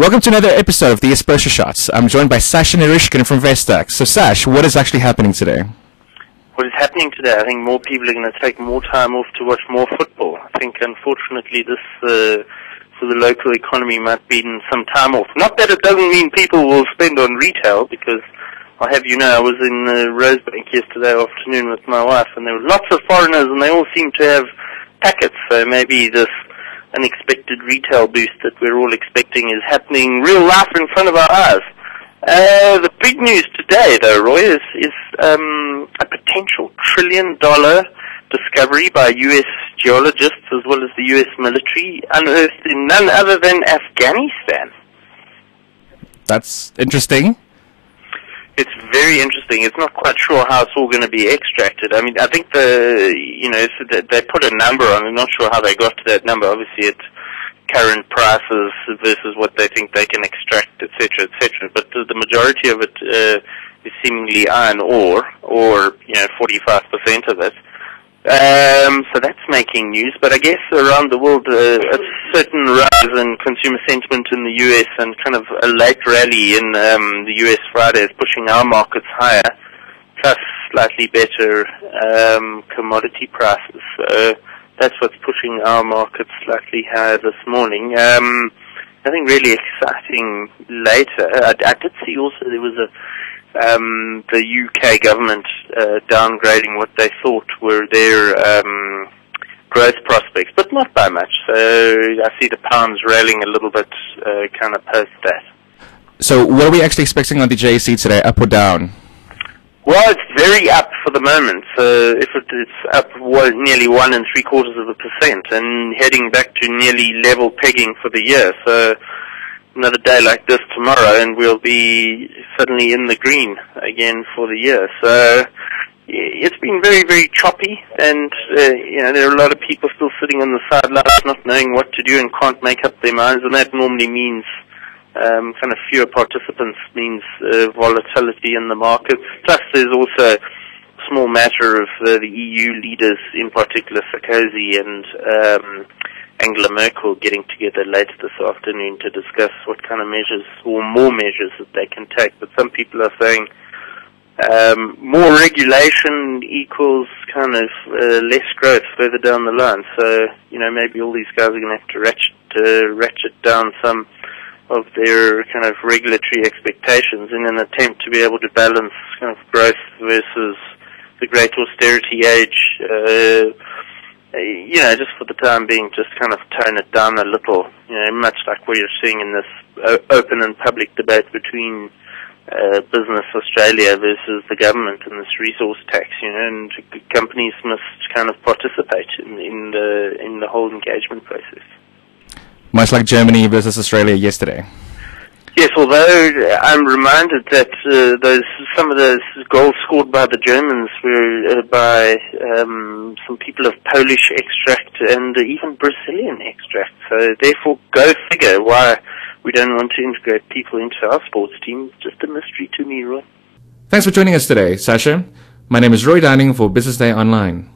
Welcome to another episode of the Espresso Shot. I'm joined by Sasha Naryshkine from Vestact. So Sash, what is actually happening today? What is happening today? I think more people are going to take more time off to watch more football. I think, unfortunately, this for the local economy might mean some time off. Not that it doesn't mean people will spend on retail, because I'll have you know, I was in Rosebank yesterday afternoon with my wife, and there were lots of foreigners, and they all seem to have packets. So maybe this unexpected retail boost that we're all expecting is happening real life in front of our eyes. The big news today, though, Roy, is a potential $1 trillion discovery by U.S. geologists as well as the U.S. military, unearthed in none other than Afghanistan. That's interesting. It's very interesting. It's not quite sure how it's all going to be extracted. I mean, I think they put a number on it. I'm not sure how they got to that number. Obviously, it's current prices versus what they think they can extract, etc., etc. But the majority of it is seemingly iron ore, or 45% of it. So that's making news. But I guess around the world, a certain rise in consumer sentiment in the U.S. and kind of a late rally in the U.S. Friday is pushing our markets higher, plus slightly better commodity prices. So that's what's pushing our markets slightly higher this morning. Nothing really exciting later. I did see also there was the UK government downgrading what they thought were their growth prospects, but not by much. So I see the pound's railing a little bit kind of post that. So what are we actually expecting on the JSE today, up or down? Well, it's very up for the moment. So if it's up nearly 1.75%, and heading back to nearly level pegging for the year. So another day like this tomorrow, and we'll be suddenly in the green again for the year. So it's been very, very choppy, and there are a lot of people still sitting on the sidelines, not knowing what to do and can't make up their minds, and that normally means kind of fewer participants, means volatility in the markets. Plus, there's also a small matter of the EU leaders, in particular Sarkozy and Angela Merkel, getting together later this afternoon to discuss what kind of measures or more measures that they can take. But some people are saying more regulation equals kind of less growth further down the line. So, maybe all these guys are going to have to ratchet down some of their kind of regulatory expectations in an attempt to be able to balance kind of growth versus the great austerity age. Just for the time being, just kind of tone it down a little, much like what you're seeing in this open and public debate between Business Australia versus the government and this resource tax, and companies must kind of participate in the whole engagement process. Much like Germany versus Australia yesterday. Yes, although I'm reminded that some of those goals scored by the Germans were by some people of Polish extract and even Brazilian extract. So therefore, go figure why we don't want to integrate people into our sports team. It's just a mystery to me, Roy. Thanks for joining us today, Sasha. My name is Roy Dining for Business Day Online.